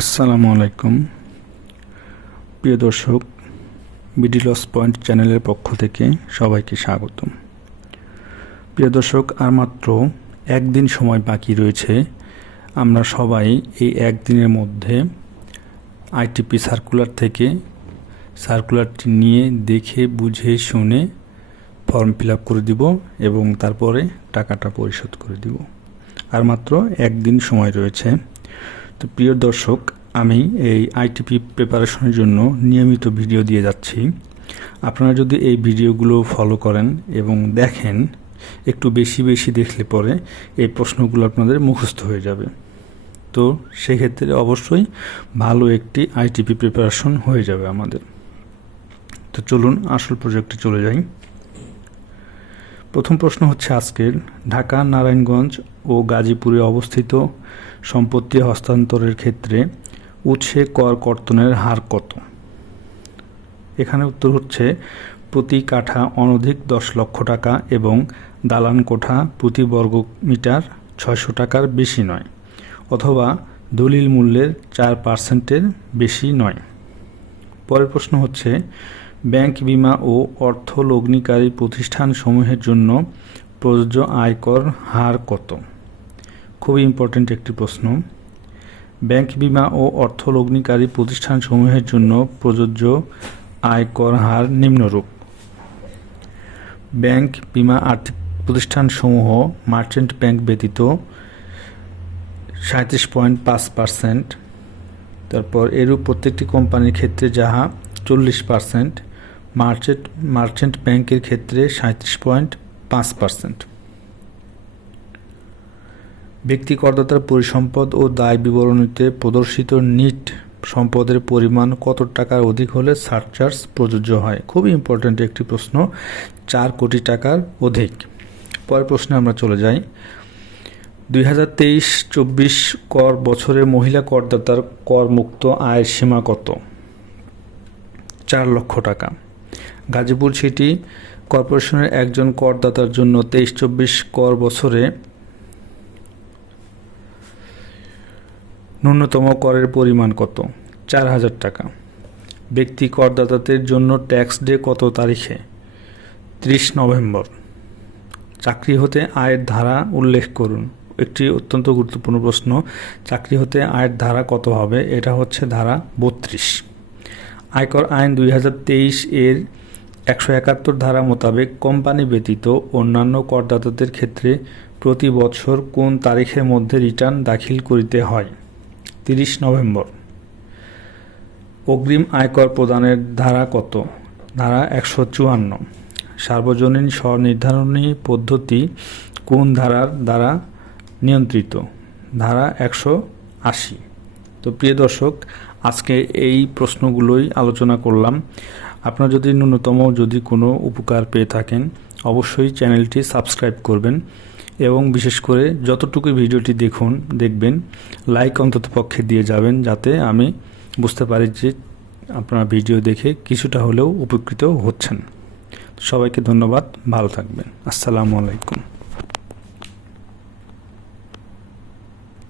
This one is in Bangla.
আসসালামু আলাইকুম প্রিয় দর্শক, বিডি লস পয়েন্ট চ্যানেলের পক্ষ থেকে সবাইকে স্বাগতম। প্রিয় দর্শক, আর মাত্র একদিন সময় বাকি রয়েছে। আমরা সবাই এই একদিনের মধ্যে আইটিপি সার্কুলার থেকে সার্কুলারটি নিয়ে দেখে বুঝে শুনে ফর্ম ফিল আপ করে দিব এবং তারপরে টাকাটা পরিশোধ করে দিব। আর মাত্র একদিন সময় রয়েছে। তো প্রিয় দর্শক, আমি এই আইটিপি প্রিপারেশনের জন্য নিয়মিত ভিডিও দিয়ে যাচ্ছি। আপনারা যদি এই ভিডিওগুলো ফলো করেন এবং দেখেন, একটু বেশি বেশি দেখলে পরে এই প্রশ্নগুলো আপনাদের মুখস্থ হয়ে যাবে। তো সেক্ষেত্রে অবশ্যই ভালো একটি আইটিপি প্রিপারেশন হয়ে যাবে আমাদের। তো চলুন আসল প্রজেক্টে চলে যাই। প্রথম প্রশ্ন হচ্ছে আজকের, ঢাকা, নারায়ণগঞ্জ ও গাজীপুরে অবস্থিত সম্পত্তি হস্তান্তরের ক্ষেত্রে উৎসে কর কর্তনের হার কত? এখানে উত্তর হচ্ছে প্রতি কাঠা অনধিক 10 লক্ষ টাকা এবং দালান কোঠা প্রতি বর্গ মিটার 600 টাকার বেশি নয়, অথবা দলিল মূল্যের 4% বেশি নয়। পরের প্রশ্ন হচ্ছে, ব্যাংক, বিমা ও অর্থ লগ্নিকারী প্রতিষ্ঠানসমূহের জন্য প্রযোজ্য আয়কর হার কত? খুবই ইম্পর্ট্যান্ট একটি প্রশ্ন। ব্যাংক, বিমা ও অর্থ লগ্নিকারী প্রতিষ্ঠানসমূহের জন্য প্রযোজ্য আয়কর হার নিম্নরূপ। ব্যাংক, বিমা, আর্থিক প্রতিষ্ঠানসমূহ মার্চেন্ট ব্যাংক ব্যতীত 37.5%। তারপর এরূপ প্রত্যেকটি কোম্পানির ক্ষেত্রে যাহা 40%, মার্চেন্ট ব্যাংকের ক্ষেত্রে 37.5%। ব্যক্তি করদাতার পরিসম্পদ ও দায় বিবরণীতে প্রদর্শিত নিট সম্পদের পরিমাণ কত টাকার অধিক হলে সারচার্জ প্রযোজ্য হয়? খুবই ইম্পর্ট্যান্ট একটি প্রশ্ন। 4 কোটি টাকার অধিক। পরের প্রশ্নে আমরা চলে যাই। 2023-24 কর বছরে মহিলা করদাতার করমুক্ত আয়ের সীমা কত? 4 লক্ষ টাকা। গাজীপুর সিটি কর্পোরেশনের একজন করদাতার জন্য 23-24 কর বছরে ন্যূনতম করের পরিমাণ কত? 4000 টাকা। ব্যক্তি করদাতাদের জন্য ট্যাক্স ডে কত তারিখে? 30 নভেম্বর। চাকরি হতে আয়ের ধারা উল্লেখ করুন। একটি অত্যন্ত গুরুত্বপূর্ণ প্রশ্ন। চাকরি হতে আয়ের ধারা কত হবে? এটা হচ্ছে ধারা 32। আয়কর আইন 2023 এর 171 ধারা মোতাবেক কোম্পানি ব্যতীত অন্যান্য করদাতাদের ক্ষেত্রে প্রতি বছর কোন তারিখের মধ্যে রিটার্ন দাখিল করিতে হয়? 30 নভেম্বর। অগ্রিম আয়কর প্রদানের ধারা কত? ধারা 154। সার্বজনীন স্বনির্ধারণী পদ্ধতি কোন ধারার দ্বারা নিয়ন্ত্রিত? ধারা 180। তো প্রিয় দর্শক, আজকে এই প্রশ্নগুলোই আলোচনা করলাম। আপনারা যদি ন্যূনতম কোনো উপকার পেয়ে থাকেন, অবশ্যই চ্যানেলটি সাবস্ক্রাইব করবেন এবং বিশেষ করে যতটুকু ভিডিওটি দেখবেন লাইক অন্তত পক্ষে দিয়ে যাবেন, যাতে আমি বুঝতে পারি যে আপনারা ভিডিও দেখে কিছুটা হলেও উপকৃত হচ্ছেন। সবাইকে ধন্যবাদ, ভালো থাকবেন। আসসালামু আলাইকুম।